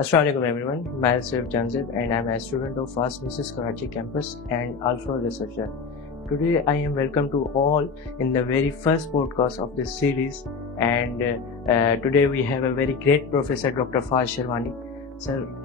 Assalamualaikum everyone, myself Janzib and I am a student of Fast Mrs. Karachi campus and also a researcher. Today I am welcome to all in the very first podcast of this series and today we have a very great professor Dr. Faz Sherwani. Sir,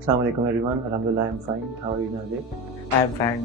Assalamu alaikum everyone, alhamdulillah I'm fine. How are you doing? I am fine.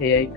AI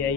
AI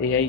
AI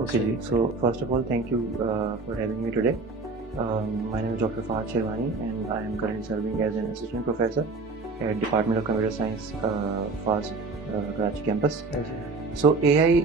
Okay ji, so first of all thank you for having me today. My name is Dr. Faz Sherwani and I am currently serving as an assistant professor at Department of Computer Science, Faz Karachi campus. So AI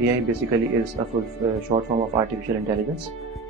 AI basically is a full short form of artificial intelligence.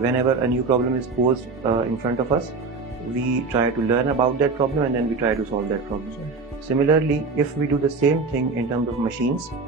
whenever a new problem is posed in front of us, we try to learn about that problem and then we try to solve that problem. Similarly, if we do the same thing in terms of machines,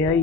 AI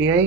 AI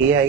AI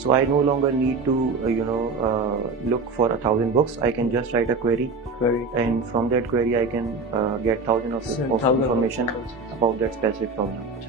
so I no longer need to look for 1,000 books. I can just write a query and from that query I can get thousands of information about that specific problem.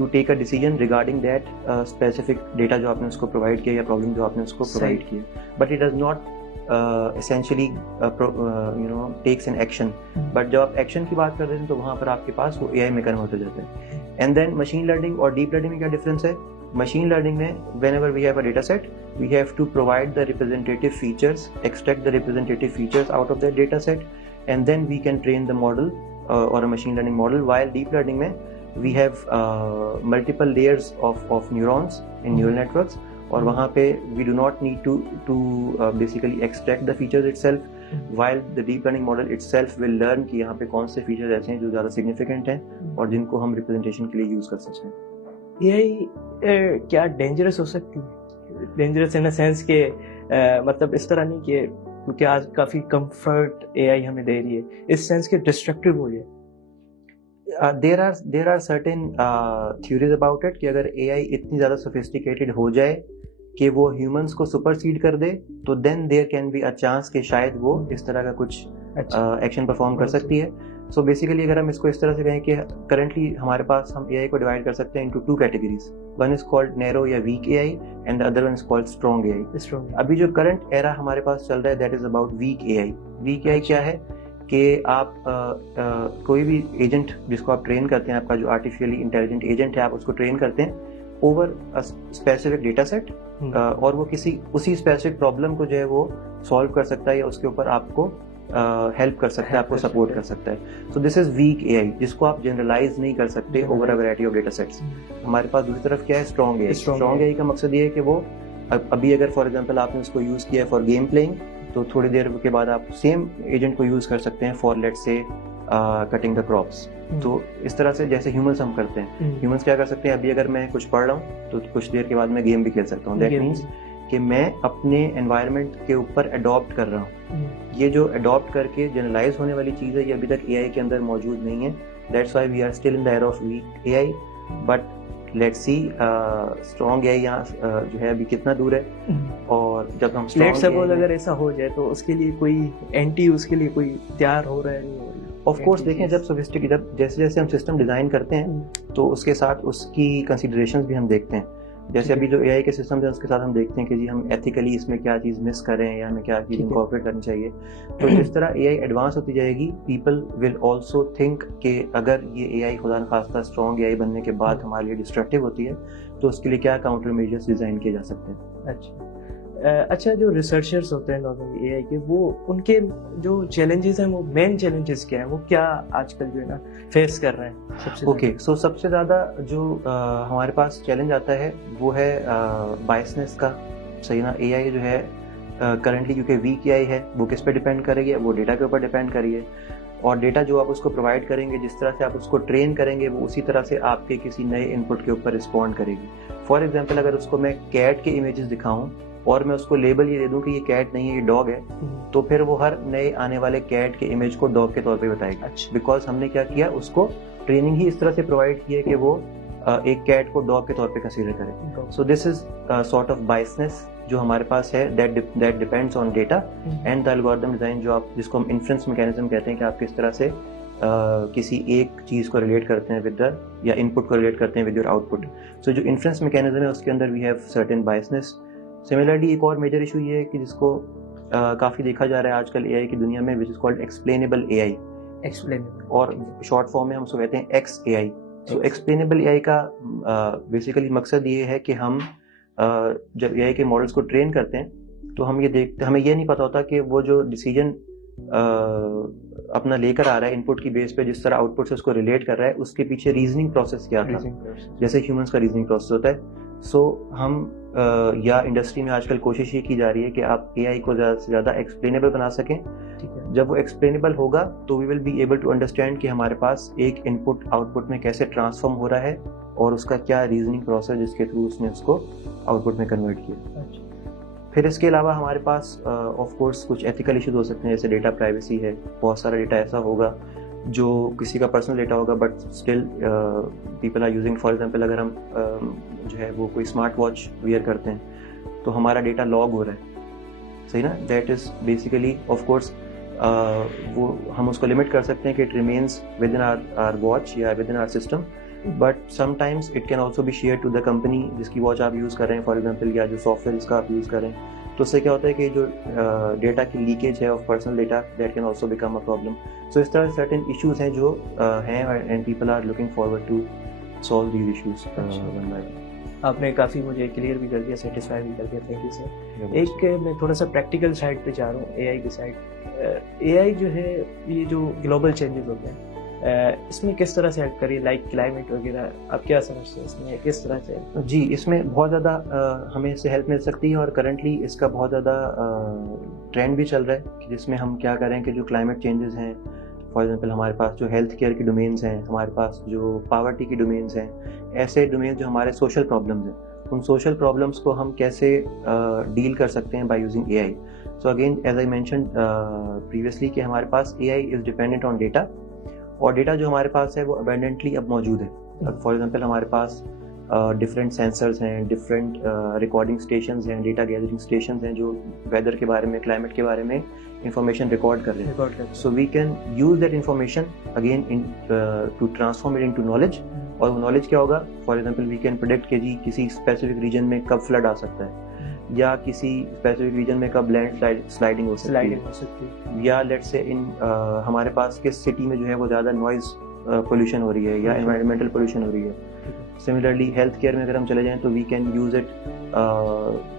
to take a decision regarding that specific data جو آپ نے اس کو provide کیا یا problem جو آپ نے اس کو provide کیا. But it does not essentially takes an action. But جب آپ action کی بات کر رہے ہیں تو وہاں پر آپ کے پاس وہ AI میں کنورٹ ہو جاتا ہے. And then machine learning اور deep learning میں کیا difference ہے؟ Machine learning میں whenever we have a data set, we have to provide the representative features, extract the representative features out of that data set, and then we can train the model or a machine learning model. While deep learning میں we have multiple layers of neurons in neural networks, اور وہاں پہ we do not need to basically extract the features itself, while the deep learning model itself will learn کہ یہاں پہ کون سے features ایسے ہیں جو زیادہ significant ہیں اور جن کو ہم representation کے لیے یوز کر سکتے ہیں. یہ کیا ڈینجرس ہو سکتی ہے؟ ڈینجرس ان اے سینس کہ مطلب اس طرح نہیں کہ کیونکہ آج کافی کمفرٹ اے آئی ہمیں دے رہی ہے، اس سینس کے ڈسٹرکٹیو ہو جائے. There are certain theories about it کہ اگر اے آئی اتنی زیادہ sophisticated ہو جائے کہ وہ ہیومنس کو سپرسیڈ کر دے تو then there can be a chance کہ شاید وہ اس طرح کا کچھ ایکشن پرفارم کر سکتی ہے. سو بیسیکلی اگر ہم اس کو اس طرح سے کہیں کہ کرنٹلی ہمارے پاس ہم اے آئی کو ڈیوائڈ کر سکتے ہیں into two categories. One is called narrow یا weak A I and other one is called strong A I. ابھی جو کرنٹ ایرا ہمارے پاس چل رہا ہے that is about weak A I. Weak A I کیا ہے کہ آپ کوئی بھی ایجنٹ جس کو آپ ٹرین کرتے ہیں، آپ کا جو آرٹیفیشلی انٹیلیجنٹ ایجنٹ ہے، آپ اس کو ٹرین کرتے ہیں اوور اسپیسیفک ڈیٹا سیٹ، اور وہ اسی اسپیسیفک پرابلم کو جو ہے وہ سالو کر سکتا ہے یا اس کے اوپر آپ کو ہیلپ کر سکتا ہے، آپ کو سپورٹ کر سکتا ہے. سو دس از ویک اے آئی جس کو آپ جنرلائز نہیں کر سکتے over a variety of data seats. ہمارے پاس دوسری طرف کیا ہے؟ Strong A I. Strong A آئی کا مقصد یہ ہے کہ وہ ابھی اگر فار ایگزامپل آپ نے اس کو یوز کیا ہے فار گیم پلئنگ تو تھوڑی دیر کے بعد آپ سیم ایجنٹ کو یوز کر سکتے ہیں فار لیٹ سے کٹنگ دا کراپس. تو اس طرح سے جیسے ہیومنس ہم کرتے ہیں، ہیومنس کیا کر سکتے ہیں؟ ابھی اگر میں کچھ پڑھ رہا ہوں تو کچھ دیر کے بعد میں گیم بھی کھیل سکتا ہوں. دیٹ مینس کہ میں اپنے انوائرمنٹ کے اوپر اڈاپٹ کر رہا ہوں. یہ جو اڈاپٹ کر کے جنرلائز ہونے والی چیز ہے یہ ابھی تک اے آئی کے اندر موجود نہیں ہے. That's why we are still in the era of weak A I. But let's see strong A I یہاں جو ہے ابھی کتنا دور ہے. اور جب ہم لیٹس سپوز اگر ایسا ہو جائے تو اس کے لیے کوئی اینٹی اس کے لیے کوئی تیار ہو رہا ہے نہیں ہو رہا ہے؟ آف کورس دیکھیں جب جیسے جیسے ہم سسٹم ڈیزائن کرتے ہیں تو اس کے ساتھ اس کی کنسیڈریشنز بھی ہم دیکھتے ہیں. جیسے ابھی جو اے آئی کے سسٹمز ہیں اس کے ساتھ ہم دیکھتے ہیں کہ جی ہم ایتھیکلی اس میں کیا چیز مس کریں یا ہمیں کیا چیز انکارپوریٹ کرنی چاہیے. تو جس طرح اے آئی ایڈوانس ہوتی جائے گی پیپل ول آلسو تھنک کہ اگر یہ اے آئی خدا نخواستہ اسٹرانگ اے آئی بننے کے بعد ہمارے لیے ڈسٹرکٹیو ہوتی ہے تو اس کے لیے کیا کاؤنٹر میجرز ڈیزائن کیے جا سکتے ہیں. اچھا جو ریسرچرز ہوتے ہیں نارملی اے آئی کے، وہ ان کے جو چیلنجز ہیں وہ مین چیلنجز کیا ہیں؟ وہ کیا آج کل جو ہے نا فیس کر رہے ہیں؟ اوکے، سو سب سے زیادہ جو ہمارے پاس چیلنج آتا ہے وہ ہے بائسنس کا. صحیح نا؟ اے آئی جو ہے کرنٹلی کیونکہ ویک اے آئی ہے وہ کس پہ ڈیپینڈ کرے گی؟ وہ ڈیٹا کے اوپر ڈیپینڈ کرے گی. اور ڈیٹا جو آپ اس کو پرووائڈ کریں گے، جس طرح سے آپ اس کو ٹرین کریں گے وہ اسی طرح سے آپ کے کسی نئے ان پٹ کے اوپر رسپونڈ کرے گی. فار ایگزامپل اگر اس کو میں کیٹ کے امیجز دکھاؤں اور میں اس کو لیبل یہ دے دوں کہ یہ کیٹ نہیں ہے یہ ڈاگ ہے، تو پھر وہ ہر نئے آنے والے کیٹ کے امیج کو ڈاگ کے طور پہ بتائے گا. بیکاز ہم نے کیا کیا، اس کو ٹریننگ ہی اس طرح سے پرووائڈ کی ہے کہ وہ ایک کیٹ کو ڈاگ کے طور پہ کنسیڈر کرے. سو دس از سارٹ آف بائسنس جو ہمارے پاس ہے that depends on data and the algorithm design, جو آپ جس کو ہم انفرنس میکینزم کہتے ہیں کہ آپ کس طرح سے کسی ایک چیز کو ریلیٹ کرتے ہیں ود یا ان پٹ کو ریلیٹ کرتے ہیں with your output. So جو انفرنس میکینزم ہے اس کے اندر we have certain biases. Similarly ایک اور میجر ایشو یہ ہے کہ جس کو کافی دیکھا جا رہا ہے آج کل اے آئی کی دنیا میں، وچ از کالڈ ایکسپلینیبل اے آئی. اور شارٹ فارم میں ہم اس کو کہتے ہیں ایکس اے آئی. سو ایکسپلینیبل اے آئی کا بیسیکلی مقصد یہ ہے کہ ہم جب اے آئی کے ماڈلس کو ٹرین کرتے ہیں تو ہم یہ دیکھتے، ہمیں یہ نہیں پتہ ہوتا کہ وہ جو ڈیسیجن اپنا لے کر آ رہا ہے ان پٹ کی بیس پہ، جس طرح آؤٹ پٹ سے اس کو ریلیٹ کر رہا ہے، اس کے پیچھے ریزننگ پروسیس کیا تھا، جیسے ہیومنس کا ریزننگ پروسیس ہوتا ہے. سو ہم یا انڈسٹری میں آج کل کوشش یہ کی جا رہی ہے کہ آپ اے آئی کو زیادہ سے زیادہ ایکسپلینیبل بنا سکیں. جب وہ ایکسپلینیبل ہوگا تو we will be able to understand کہ ہمارے پاس ایک ان پٹ آؤٹ پٹ میں کیسے ٹرانسفارم ہو رہا ہے اور اس کا کیا ریزننگ پروسیس جس کے تھرو اس نے اس کو آؤٹ پٹ میں کنورٹ کیا. پھر اس کے علاوہ ہمارے پاس آف کورس کچھ ایتھیکل ایشوز ہو سکتے ہیں، جیسے ڈیٹا پرائیویسی ہے. بہت سارا ڈیٹا ایسا ہوگا جو کسی کا پرسنل ڈیٹا ہوگا but still people are using. For example اگر ہم جو ہے وہ کوئی اسمارٹ واچ ویئر کرتے ہیں تو ہمارا ڈیٹا لاگ ہو رہا ہے، صحیح نا؟ That is basically of course وہ ہم اس کو لمٹ کر سکتے ہیں کہ it remains within our watch یا within our system. But sometimes it can also be share to the company جس کی واچ آپ یوز کر رہے ہیں فار ایگزامپل, یا جو سافٹ ویئر جس کا آپ یوز کر رہے ہیں. تو اس سے کیا ہوتا ہے کہ جو ڈیٹا کی لیکیج ہے of personal data, that can also become a problem. So اس طرح سرٹن ایشوز ہیں جو ہیں, and people are looking forward to solve these issues one by one. آپ نے کافی مجھے کلیئر بھی کر دیا, سیٹسفائی بھی کر دیا, تھینک یو سر. ایک میں تھوڑا سا پریکٹیکل سائڈ پہ جا رہا ہوں, اے آئی کی سائڈ. اے آئی جو ہے یہ جو گلوبل چینجز ہوتے ہیں اس میں کس طرح سے ہیلپ کری, لائک کلائمیٹ وغیرہ, آپ کیا سمجھتے ہیں اس میں کس طرح سے؟ جی, اس میں بہت زیادہ ہمیں اس سے ہیلپ مل سکتی ہے, اور کرنٹلی اس کا بہت زیادہ ٹرینڈ بھی چل رہا ہے کہ جس میں ہم کیا کریں کہ جو کلائمیٹ چینجز ہیں, فار ایگزامپل ہمارے پاس جو ہیلتھ کیئر کی ڈومینس ہیں, ہمارے پاس جو پاورٹی کی ڈومینس ہیں, ایسے ڈومینس جو ہمارے سوشل پرابلمز ہیں, ان سوشل پرابلمس کو ہم کیسے ڈیل کر سکتے ہیں by using a I. So again as I mentioned previously کہ ہمارے پاس اے آئی از ڈیپینڈنٹ آن ڈیٹا, اور ڈیٹا جو ہمارے پاس ہے وہ ابینڈنٹلی اب موجود ہے. فار ایگزامپل ہمارے پاس ڈفرینٹ سینسرز ہیں, ڈفرینٹ ریکارڈنگ اسٹیشنز ہیں, ڈیٹا گیدرنگ اسٹیشنز ہیں جو ویدر کے بارے میں, کلائمیٹ کے بارے میں انفارمیشن ریکارڈ کر رہے ہیں. So we can use that information again to transform it into knowledge. اور وہ نالج کیا ہوگا, for example we can predict کہ جی کسی اسپیسیفک ریجن میں کب فلڈ آ سکتا ہے, یا کسی اسپیسیفک ریجن میں کب لینڈ سلائڈنگ ہو سکتی ہے, یا لیٹ سے ہمارے پاس کس سٹی میں جو ہے وہ زیادہ نوائز پولوشن ہو رہی ہے یا انوائرمنٹل پولوشن ہو رہی ہے. سملرلی ہیلتھ کیئر میں اگر ہم چلے جائیں تو we can use it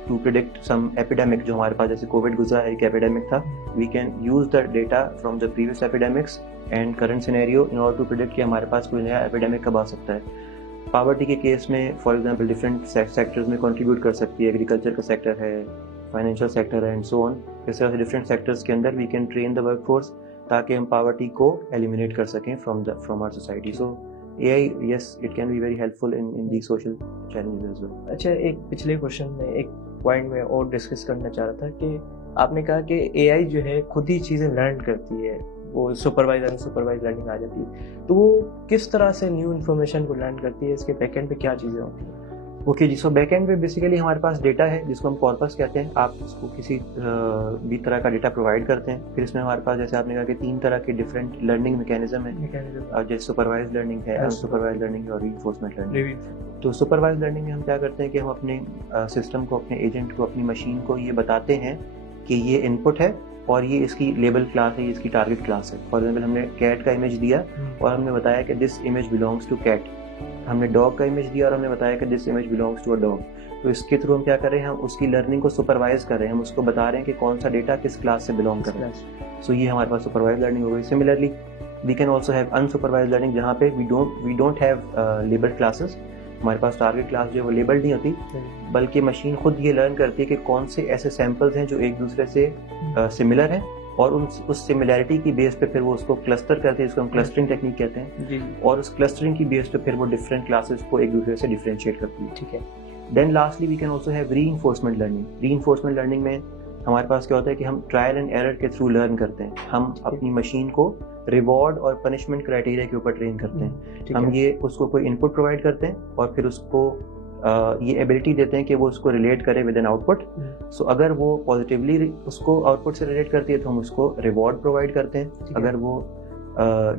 to predict some epidemic جو ہمارے پاس, جیسے کووڈ گزرا ایک ایپیڈیمک تھا, we can use the data from the previous epidemics and current scenario in order to predict کہ ہمارے پاس کوئی نیا ایپیڈیمک کب آ سکتا ہے. پاورٹی کے کیس میں فار ایگزامپل ڈفرینٹ سیکٹرز میں کنٹریبیوٹ کر سکتی ہے, ایگریکلچر کا سیکٹر ہے, فائنینشیل سیکٹر ہے, اینڈ سو آن. اس طرح سے ڈفرینٹ سیکٹرز کے اندر we can train the work force تاکہ ہم پاورٹی کو ایلیمینیٹ کر سکیں from our society. So A I, yes, it can be very helpful in the social challenges as well. اچھا, ایک پچھلے کوشچن میں ایک پوائنٹ میں اور ڈسکس کرنا چاہ رہا تھا کہ آپ نے کہا کہ اے آئی جو ہے خود ہی چیزیں لرن کرتی ہے, وہ سپروائز لرننگ آ جاتی ہے, تو وہ کس طرح سے نیو انفارمیشن کو لرن کرتی ہے, اس کے بیک اینڈ پہ کیا چیزیں ہوتی ہیں؟ اوکے جی, سو بیک اینڈ پہ بیسیکلی ہمارے پاس ڈیٹا ہے جس کو ہم کارپس کہتے ہیں. آپ اس کو کسی بھی طرح کا ڈیٹا پرووائڈ کرتے ہیں, پھر اس میں ہمارے پاس جیسے آپ نے کہا کہ 3 طرح کے ڈفرینٹ لرننگ میکینزم ہیں, جیسے سپروائز لرننگ ہے, ان سپروائز لرننگ ہے, اور ری انفورسمنٹ لرننگ. تو سپروائز لرننگ میں ہم کیا کرتے ہیں کہ ہم اپنے سسٹم کو, اپنے ایجنٹ کو, اپنی مشین کو یہ بتاتے ہیں کہ یہ ان پٹ ہے اور یہ اس کی لیبل کلاس ہے, یہ اس کی ٹارگیٹ کلاس ہے. فار ایگزامپل ہم نے کیٹ کا امیج دیا اور ہم نے بتایا کہ this image belongs to cat. ہم نے ڈاگ کا امیج دیا اور ہم نے بتایا کہ this image belongs to a dog. تو اس کے تھرو ہم کیا کر رہے ہیں, ہم اس کی لرننگ کو سپروائز کر رہے ہیں, ہم اس کو بتا رہے ہیں کہ کون سا ڈیٹا کس کلاس سے بلانگ کر رہا ہے. سو یہ ہمارے پاس سپروائز لرننگ ہو گئی. Similarly we can also have unsupervise learning, جہاں پہ we don't have label classes. ہمارے پاس ٹارگیٹ کلاس جو ہے وہ لیبلڈ نہیں ہوتی, بلکہ مشین خود یہ لرن کرتی ہے کہ کون سے ایسے سیمپلز ہیں جو ایک دوسرے سے سملر ہیں, اور اس سملیرٹی کی بیس پہ پھر وہ اس کو کلسٹر کرتے ہیں, اس کو ہم کلسٹرنگ ٹیکنیک کہتے ہیں, اور اس کلسٹرنگ کی بیس پہ پھر وہ ڈفرینٹ کلاسز کو ایک دوسرے سے ڈفرینشیٹ کرتی ہے. ٹھیک ہے. Then lastly we can also have reinforcement learning. Reinforcement learning میں ہمارے پاس کیا ہوتا ہے کہ ہم ٹرائل اینڈ ایرر کے تھرو لرن کرتے ہیں. ہم اپنی مشین کو ریوارڈ اور پنشمنٹ کرائٹیریا کے اوپر ٹرین کرتے ہیں. ہم یہ اس کو کوئی ان پٹ پرووائڈ کرتے ہیں اور پھر اس کو یہ ایبلٹی دیتے ہیں کہ وہ اس کو ریلیٹ کرے ود این آؤٹ پٹ. سو اگر وہ پازیٹیولی اس کو آؤٹ پٹ سے ریلیٹ کرتی ہے تو ہم اس کو ریوارڈ پرووائڈ کرتے ہیں. اگر وہ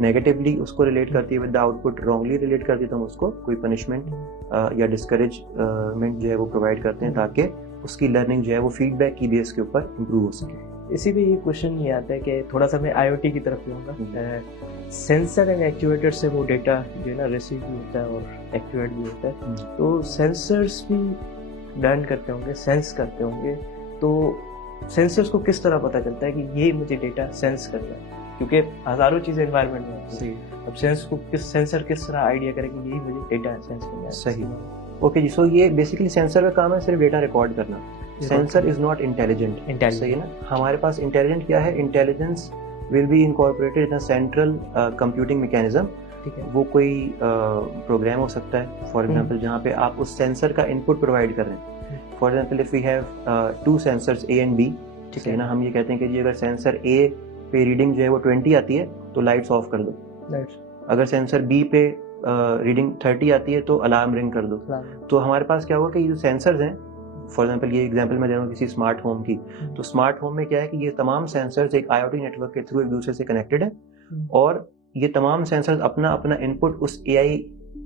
نیگیٹیولی اس کو ریلیٹ کرتی ہے with the out put, wrongly relate کرتی ہے تو ہم اس کو کوئی پنشمنٹ یا ڈسکریجمنٹ جو ہے وہ پرووائڈ کرتے ہیں, تاکہ اس کی لرننگ جو ہے وہ فیڈ بیک کی بیس کے اوپر امپروو ہو سکے. اسی پہ یہ کوشچن یہ آتا ہے کہ تھوڑا سا میں آئی او ٹی کی طرف لوں گا. سینسر اینڈ ایکٹیویٹر سے وہ ڈیٹا جو ہے نا ریسیو بھی ہوتا ہے اور ایکٹیویٹ بھی ہوتا ہے, تو سینسرس بھی لرن کرتے ہوں گے, سینس کرتے ہوں گے, تو سینسرس کو کس طرح پتہ چلتا ہے کہ یہ مجھے ڈیٹا سینس کر رہا ہے, کیونکہ ہزاروں چیزیں انوائرمنٹ میں ہوتی ہیں. اب سینسر کس طرح آئیڈیا کرے کہ یہی مجھے ڈیٹا سینس کرنا ہے. صحیح. اوکے جی, سو یہ بیسیکلی سینسر کا کام ہے صرف ڈیٹا ریکارڈ کرنا. Sensor is not intelligent. صحیح ہے نا. ہمارے پاس انٹیلیجنٹ کیا ہے, intelligence will be incorporated in central computing mechanism. وہ کوئی پروگرام ہو سکتا ہے فار ایگزامپل جہاں پہ آپ اس سینسر کا ان پٹ پرووائڈ کر رہے ہیں. For example if we have 2 sensors A and B, ٹھیک ہے نا, ہم یہ کہتے ہیں کہ جی اگر سینسر اے پہ ریڈنگ جو ہے وہ 20 آتی ہے تو لائٹس آف کر دو. اگر سینسر بی پہ ریڈنگ 30 آتی ہے تو الارم رنگ کر دو. تو ہمارے پاس کیا ہوگا کہ یہ جو سینسرز ہیں, فار ایگزامپل یہ ایگزامپل میں دے رہا ہوں کسی اسمارٹ ہوم کی, تو اسمارٹ ہوم میں کیا ہے کہ یہ تمام سینسرز ایک آئی او ٹی نیٹ ورک کے تھرو ایک دوسرے سے کنیکٹڈ ہیں, اور یہ تمام سینسرز اپنا اپنا ان پٹ اس اے آئی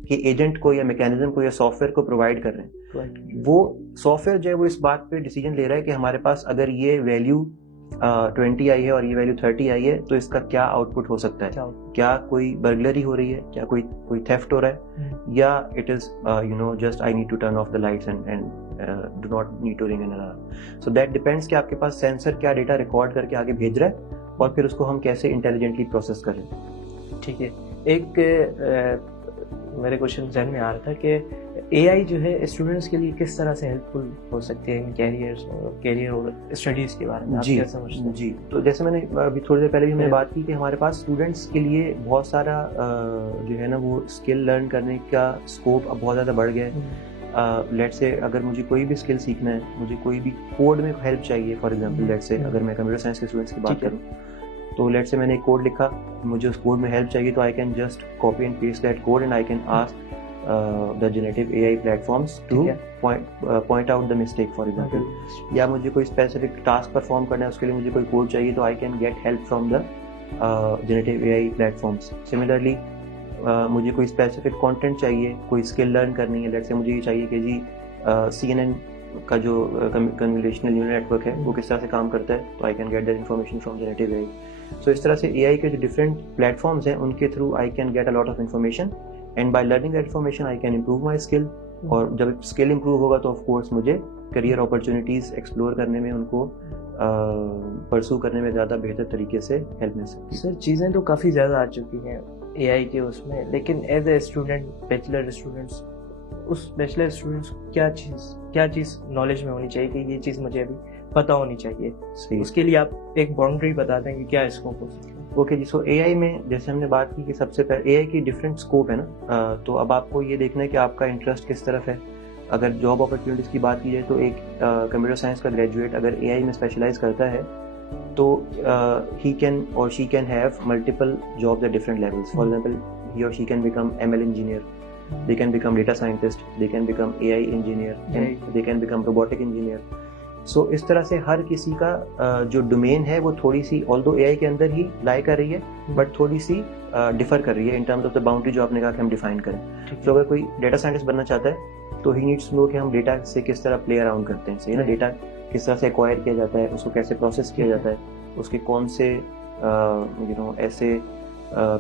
کہ ایجنٹ کو یا میکینزم کو یا سافٹ ویئر کو پرووائڈ کر رہے ہیں. وہ سافٹ ویئر جو ہے وہ اس بات پہ ڈیسیجن لے رہا ہے کہ ہمارے پاس اگر یہ ویلیو 20 آئی ہے اور یہ ویلیو 30 آئی ہے تو اس کا کیا آؤٹ پٹ ہو سکتا ہے. کیا کوئی برگلری ہو رہی ہے, کیا کوئی تھیفٹ ہو رہا ہے, یا it is just I need to turn off the lights and do not need to ring an alarm. So that depends کہ آپ کے پاس سینسر کیا ڈیٹا ریکارڈ کر کے آگے بھیج رہا ہے اور پھر اس کو ہم کیسے انٹیلیجنٹلی پروسیس کریں. ٹھیک ہے. ایک میرے کوشچن ذہن میں آ رہا تھا کہ اے آئی جو ہے اسٹوڈنٹس کے لیے کس طرح سے ہیلپ فل ہو سکتی ہے کیریئر اور اسٹڈیز کے بارے میں, آپ کیا سمجھتے ہیں؟ جی, تو جیسے میں نے ابھی تھوڑی دیر پہلے بھی ہم نے بات کی کہ ہمارے پاس اسٹوڈنٹس کے لیے بہت سارا جو ہے نا وہ اسکل لرن کرنے کا اسکوپ اب بہت زیادہ بڑھ گیا ہے. لیٹ سے اگر مجھے کوئی بھی اسکل سیکھنا ہے, مجھے کوئی بھی کوڈ میں ہیلپ چاہیے, فار ایگزامپل لیٹ سے اگر میں کمپیوٹر سائنس کے اسٹوڈنٹس کی بات کروں تو لیٹ سے میں نے ایک کوڈ لکھا, مجھے اس کوڈ میں ہیلپ چاہیے تو I can just copy and paste that could and I can ask the generative AI platforms to point out the mistake, for example. یا مجھے کوئی اسپیسیفک ٹاسک پرفارم کرنا ہے, اس کے لیے مجھے کوئی کوڈ چاہیے تو I can get help from the generative AI platforms. Similarly, مجھے کوئی اسپیسیفک کانٹینٹ چاہیے, کوئی اسکل لرن کرنی ہے, لیٹ سے مجھے یہ چاہیے کہ جی CNN کا جو کنولیشنل نیورل نیٹ ورک ہے وہ کس طرح سے کام کرتا ہے, تو I can get that information from generative AI. So اس طرح سے اے آئی کے جو ڈفرینٹ پلیٹفارمس ہیں ان کے through I can get a lot of information and by learning that information I can improve my skill. اور جب اسکل امپروو ہوگا تو آف کورس مجھے کریئر اپرچونیٹیز ایکسپلور کرنے میں, ان کو پرسو کرنے میں زیادہ بہتر طریقے سے ہیلپ مل سکتی ہے. سر چیزیں تو کافی زیادہ آ چکی ہیں اے آئی کے اس میں, لیکن as a student, bachelor students, اس بیچلر اسٹوڈنٹس کیا چیز نالج میں ہونی چاہیے کہ یہ چیز مجھے ابھی پتہ ہونی چاہیے؟ اس کے لیے آپ ایک باؤنڈری بتا دیں کہ کیا اسکوپ ہو سکتا ہے. اوکے جی, سو اے آئی میں جیسے ہم نے بات کی کہ سب سے پہلے اے آئی کی ڈفرینٹ اسکوپ ہے نا, تو اب آپ کو یہ دیکھنا ہے کہ آپ کا انٹرسٹ کس طرف ہے. اگر جاب اپرچونیٹیز کی بات کی جائے تو ایک کمپیوٹر سائنس کا گریجویٹ اگر اے آئی میں اسپیشلائز کرتا ہے تو he can or she can have multiple jobs at different levels. For example he or she can become ML engineer, they can become data scientist, they can become AI engineer, and they can become robotic engineer. So اس طرح سے ہر کسی کا جو domain ہے وہ تھوڑی سی although AI کے اندر ہی لائی کر رہی ہے بٹ تھوڑی سی ڈفر کر رہی ہے in terms of the boundary جو آپ نے کہا کہ ہم ڈیفائن کریں. تو اگر کوئی ڈیٹا سائنٹسٹ بننا چاہتا ہے تو ہی نیڈس ٹو نو کہ ہم ڈیٹا سے کس طرح پلے اراؤنڈ کرتے ہیں, صحیح نا, ڈیٹا کس طرح سے ایکوائر کیا جاتا ہے, اس کو کیسے پروسیس کیا جاتا ہے, اس کے کون سے ایسے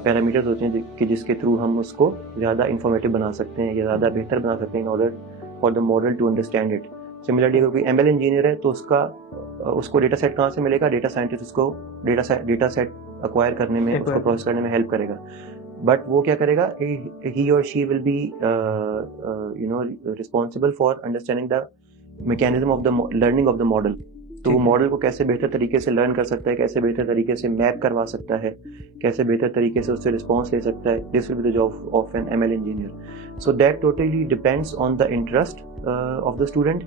پیرامیٹرز ہوتے ہیں کہ جس کے تھرو ہم اس کو زیادہ انفارمیٹیو بنا سکتے ہیں یا زیادہ بہتر بنا سکتے ہیں in order for the model to understand it. Similarly اگر کوئی ML انجینئر ہے تو اس کو ڈیٹا سیٹ کہاں سے ملے گا, ڈیٹا سائنٹسٹ اس کو ڈیٹا سیٹ ایکوائر کرنے میں, اس کو پروسیس کرنے میں ہیلپ کرے گا. بٹ وہ کیا کرے گا, he or she will be responsible for understanding the mechanism of the learning of the model. تو وہ ماڈل کو کیسے بہتر طریقے سے لرن کر سکتا ہے, کیسے بہتر طریقے سے میپ کروا سکتا ہے, کیسے بہتر طریقے سے اس سے رسپانس لے سکتا ہے. This will be the job of an ML engineer. So that totally depends on the interest of the student.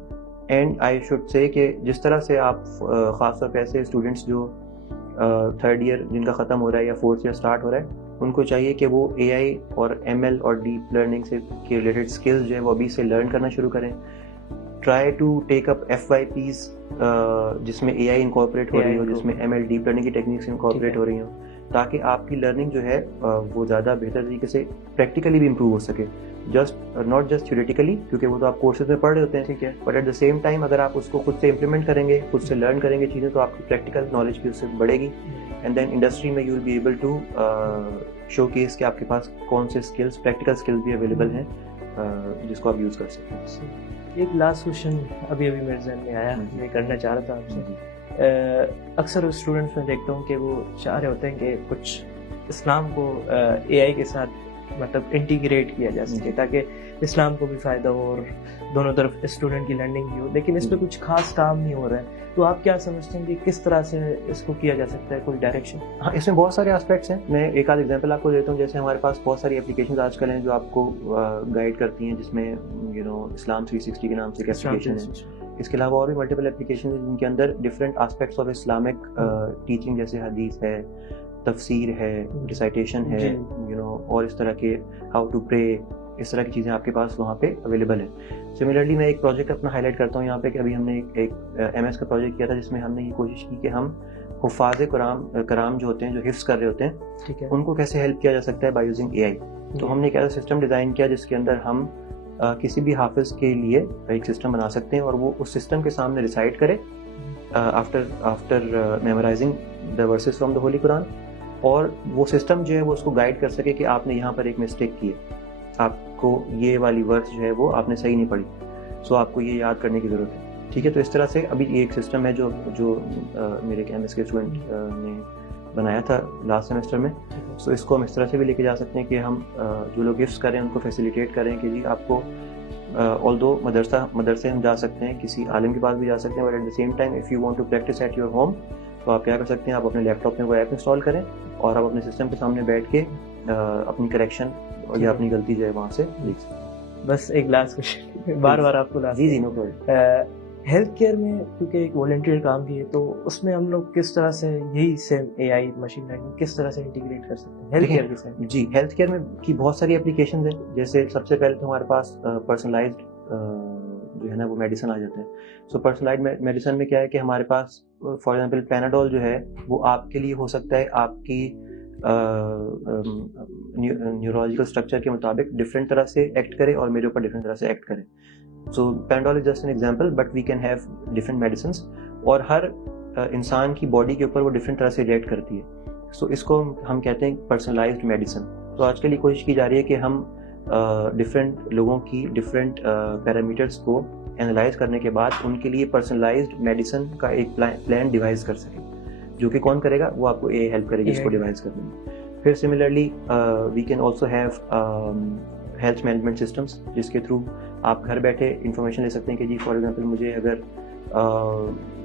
And I should say کہ جس طرح سے آپ خاص طور پہ ایسے اسٹوڈنٹس جو تھرڈ ایئر جن کا ختم ہو رہا ہے یا فورتھ ایئر اسٹارٹ ہو رہا ہے, ان کو چاہیے کہ وہ اے آئی اور ML اور ڈیپ لرننگ سے کے ریلیٹڈ اسکلز جو ہے وہ ابھی سے لرن کرنا شروع کریں. Try to take up FYPs جس میں اے آئی انکارپوریٹ ہو رہی ہو, جس میں ML ڈیپ لرننگ کی ٹیکنیکس انکارپوریٹ ہو رہی ہوں, تاکہ آپ کی لرننگ جو ہے وہ زیادہ بہتر طریقے سے پریکٹیکلی بھی امپروو ہو سکے. ناٹ جسٹ تھیوریٹیکلی, کیونکہ وہ تو آپ کورسز میں پڑھ رہے ہوتے ہیں, ٹھیک ہے, but at the same time اگر آپ اس کو خود سے امپلیمنٹ کریں گے, خود سے لرن کریں گے چیزیں, تو آپ کی پریکٹیکل نالج بھی اس سے بڑھے گی. اینڈ دین انڈسٹری میں you will be able to showcase کہ آپ کے پاس کون سے اسکلس, پریکٹیکل اسکلس بھی اویلیبل ہیں جس کو آپ یوز کر سکتے ہیں. ایک لاسٹ کوشچن ابھی میرے ذہن میں آیا, میں کرنا چاہ رہا تھا آپ سے. اکثر اسٹوڈنٹس میں دیکھتا ہوں کہ وہ چاہ رہے ہوتے ہیں کہ کچھ اسلام کو اے آئی کے ساتھ مطلب انٹیگریٹ کیا جا سکے تاکہ اسلام کو بھی فائدہ ہو اور دونوں طرف اسٹوڈنٹ کی لرننگ بھی ہو, لیکن اس پہ کچھ خاص کام نہیں ہو رہا ہے. تو آپ کیا سمجھتے ہیں کہ کس طرح سے اس کو کیا جا سکتا ہے, کوئی ڈائریکشن؟ ہاں, اس میں بہت سارے آسپیکٹس ہیں. میں ایک آدھ ایگزامپل آپ کو دیتا ہوں. جیسے ہمارے پاس بہت ساری اپلیکیشنز آج کل ہیں جو آپ کو گائڈ کرتی ہیں, جس میں اسلام 360 کے نام سے ایک اپلیکیشن ہے. اس کے علاوہ اور بھی ملٹیپل اپلیکیشن ہیں جن کے اندر different aspects of Islamic teaching جیسے حدیث ہے, تفسیر ہے, ریسائٹیشن ہے, اور اس طرح کے ہاؤ ٹو پرے, اس طرح کی چیزیں آپ کے پاس وہاں پہ اویلیبل ہیں. سملرلی میں ایک پروجیکٹ اپنا ہائی لائٹ کرتا ہوں یہاں پہ کہ ابھی ہم نے ایک MS کا پروجیکٹ کیا تھا جس میں ہم نے یہ کوشش کی کہ ہم حفاظ کرام جو ہوتے ہیں, جو حفظ کر رہے ہوتے ہیں, ان کو کیسے ہیلپ کیا جا سکتا ہے بائی یوزنگ AI. تو ہم نے ایک ایسا سسٹم ڈیزائن کیا جس کے اندر ہم کسی بھی حافظ کے لیے ایک سسٹم بنا سکتے ہیں اور وہ اس سسٹم کے سامنے ریسائٹ کرے after memorizing the verses from the holy Quran, اور وہ سسٹم جو ہے وہ اس کو گائیڈ کر سکے کہ آپ نے یہاں پر ایک مسٹیک کی ہے, آپ کو یہ والی ورس جو ہے وہ آپ نے صحیح نہیں پڑھی, سو آپ کو یہ یاد کرنے کی ضرورت ہے. ٹھیک ہے, تو اس طرح سے ابھی یہ ایک سسٹم ہے جو میرے MS کے اسٹوڈنٹ نے بنایا تھا لاسٹ سیمسٹر میں. سو اس کو ہم اس طرح سے بھی لے کے جا سکتے ہیں کہ ہم جو لوگ حفظ کریں ان کو فیسیلیٹیٹ کریں کہ جی آپ کو although مدرسے ہم جا سکتے ہیں, کسی عالم کے پاس بھی جا سکتے ہیں, but at the same time if you want to practice at your home تو آپ کیا کر سکتے ہیں, آپ اپنے لیپ ٹاپ میں وہ ایپ انسٹال کریں اور آپ اپنے سسٹم کے سامنے بیٹھ کے اپنی کریکشن یا اپنی غلطی جو ہے وہاں سے دیکھ سکتے ہیں. بس ایک لاسٹ کوشچن, بار آپ کو جی نو پرابلم. ہیلتھ کیئر میں کیونکہ ایک والنٹیئر کام بھی ہے, تو اس میں ہم لوگ کس طرح سے یہی سیم AI مشین لرننگ کس طرح سے انٹیگریٹ کر سکتے ہیں ہیلتھ کیئر کے ساتھ؟ جی, ہیلتھ کیئر میں کی بہت ساری اپلیکیشنز ہیں. جیسے سب سے پہلے تو ہمارے پاس پرسنلائزڈ جو ہے نا وہ میڈیسن آ جاتے ہیں. سو پرسنلائزڈ میڈیسن میں کیا ہے کہ ہمارے پاس فار ایگزامپل پیناڈول جو ہے وہ آپ کے لیے ہو سکتا ہے آپ کی نیورولوجیکل اسٹرکچر کے مطابق ڈفرینٹ طرح سے ایکٹ کرے اور میرے اوپر ڈفرینٹ طرح سے ایکٹ کرے. So Panadol is just an example, but we can have different medicines, اور ہر انسان کی باڈی کے اوپر وہ ڈفرینٹ طرح سے ریئیکٹ کرتی ہے. سو اس کو ہم کہتے ہیں پرسنلائزڈ میڈیسن. تو آج کل یہ کوشش کی جا رہی ہے کہ ہم ڈفرینٹ لوگوں کی ڈفرینٹ پیرامیٹرس کو انالائز کرنے کے بعد ان کے لیے پرسنلائزڈ میڈیسن کا ایک پلان ڈیوائز کر سکیں, جو کہ کون کرے گا, وہ آپ کو AI ہیلپ کرے گی اس کو ڈیوائز کرنے میں. پھر similarly we can also have health management systems, جس کے تھرو آپ گھر بیٹھے انفارمیشن لے سکتے ہیں کہ جی فار ایگزامپل مجھے اگر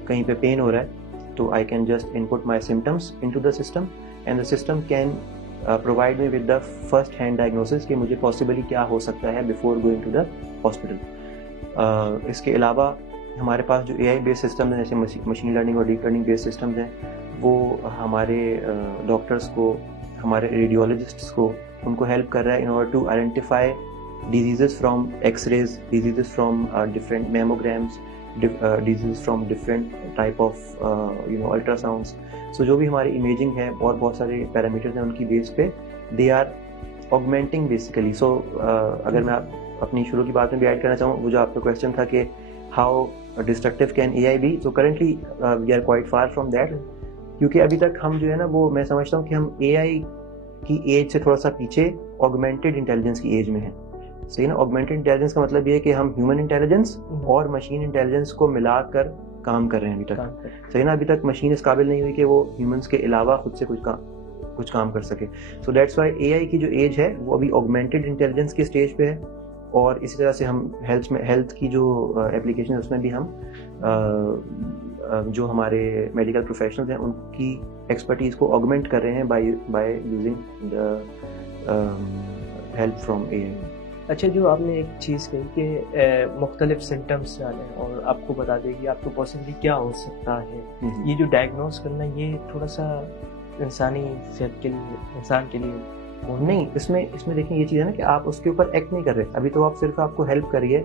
کہیں پہ پین ہو رہا ہے تو I can just input my symptoms into the system, and the system can provide me with the first hand diagnosis کہ مجھے پاسبلی کیا ہو سکتا ہے before going to the hospital. اس کے علاوہ ہمارے پاس جو AI بیس سسٹم ہیں جیسے مشین لرننگ اور ڈیپ لرننگ بیس سسٹمز ہیں, وہ ہمارے ڈاکٹرس کو, ہمارے ریڈیولوجسٹس کو, ان کو ہیلپ کر رہا ہے in order to identify diseases from X rays, diseases from different mammograms, diseases from different type of ultrasounds. So جو بھی ہماری امیجنگ ہے اور بہت سارے پیرامیٹرز ہیں ان کی بیس پہ دے آر آگمنٹنگ بیسیکلی. سو اگر میں اپنی شروع کی بات میں بھی ایڈ کرنا چاہوں, وہ جو آپ کا کویشچن تھا کہ how destructive can AI be, so currently we are quite far from that, کیونکہ ابھی تک ہم جو ہے نا وہ میں سمجھتا ہوں کہ ہم AI کی ایج سے تھوڑا سا پیچھے آگمنٹڈ انٹیلیجنس کی ایج میں ہیں. صحیح نا, آگمنٹڈ انٹیلیجنس کا مطلب یہ ہے کہ ہم ہیومن انٹیلیجنس اور مشین انٹیلیجنس کو ملا کر کام کر رہے ہیں ابھی تک. صحیح نا, ابھی تک مشین اس قابل نہیں ہوئی کہ وہ ہیومنس کے علاوہ خود سے کچھ کام کر سکے. سو دیٹس وائی AI کی جو ایج ہے وہ ابھی آگمنٹڈ انٹیلیجنس کی اسٹیج پہ ہے, اور اسی طرح سے ہم ہیلتھ کی جو اپلیکیشن ہے اس میں بھی ہم جو ہمارے میڈیکل پروفیشنلز ہیں ان کی ایکسپرٹیز کو آگمنٹ کر رہے ہیں by using the help from AI. اچھا, جو آپ نے ایک چیز کہی کہ مختلف سمٹمس ڈالیں اور آپ کو بتا دے گی آپ کو پاسبلی کیا ہو سکتا ہے, یہ جو ڈائگنوز کرنا یہ تھوڑا سا انسانی صحت کے لیے, انسان کے لیے نہیں, اس میں دیکھیں یہ چیز ہے نا کہ آپ اس کے اوپر ایکٹ نہیں کر رہے ابھی, تو آپ صرف آپ کو ہیلپ کریے,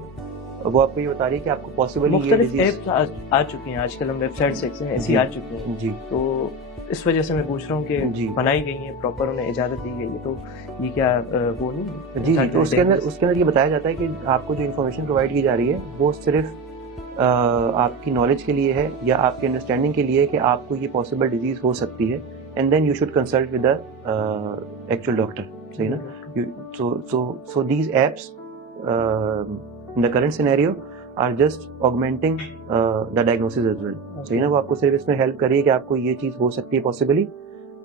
وہ آپ کو یہ بتا رہی ہے کہ آپ کو پاسبلی مختلف ایپس آ چکی ہیں آج کل, ہم ویب سائٹ سے ایسی آ چکی ہیں. جی, تو اس وجہ سے میں پوچھ رہا ہوں کہ بنائی گئی ہیں پراپر, انہیں اجازت دی گئی ہے, تو یہ کیا وہ نہیں؟ جی, تو اس کے اندر یہ بتایا جاتا ہے کہ آپ کو جو انفارمیشن پرووائڈ کی جا رہی ہے وہ صرف آپ کی نالج کے لیے ہے یا آپ کے انڈرسٹینڈنگ کے لیے کہ آپ کو یہ پاسبل ڈیزیز ہو سکتی ہے, and then you should consult with the actual doctor. صحیح نا, so these apps in the current scenario are just augmenting the diagnosis as well. صحیح نا, وہ آپ کو صرف اس میں ہیلپ کریے کہ آپ کو یہ چیز ہو سکتی ہے possibly,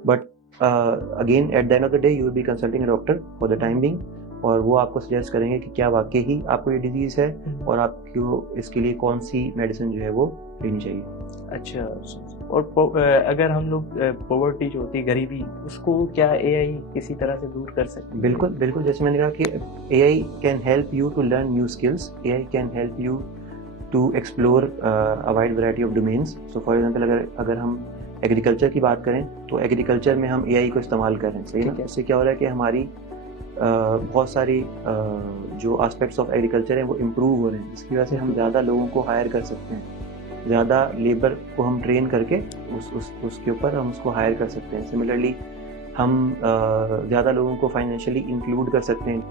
but again at the end of the day you will be consulting a doctor for the time being, اور وہ آپ کو سجیسٹ کریں گے کہ کیا واقعی ہی آپ کو یہ ڈیزیز ہے اور آپ کو اس کے لیے کون سی میڈیسن جو ہے وہ لینی چاہیے. اچھا, اور اگر ہم لوگ پاورٹی جو ہوتی ہے, غریبی, اس کو کیا AI کسی طرح سے دور کر سکتی ہے؟ بالکل, جیسے میں نے کہا کہ AI can help you to learn new skills, AI can help you to explore a wide variety of domains. So for example اگر ہم ایگریکلچر کی بات کریں تو ایگریکلچر میں ہم AI کو استعمال کر رہے ہیں. صحیح نا, اس سے کیا ہو رہا ہے کہ ہماری بہت ساری جو آسپیکٹس آف ایگریکلچر ہیں وہ امپروو ہو رہے ہیں، جس کی وجہ سے ہم زیادہ لوگوں کو ہائر کر سکتے ہیں، زیادہ لیبر کو ہم ٹرین کر کے اس کے اوپر ہم اس کو ہائر کر سکتے ہیں. سملرلی ہم زیادہ لوگوں کو فائنینشلی انکلوڈ کر سکتے ہیں.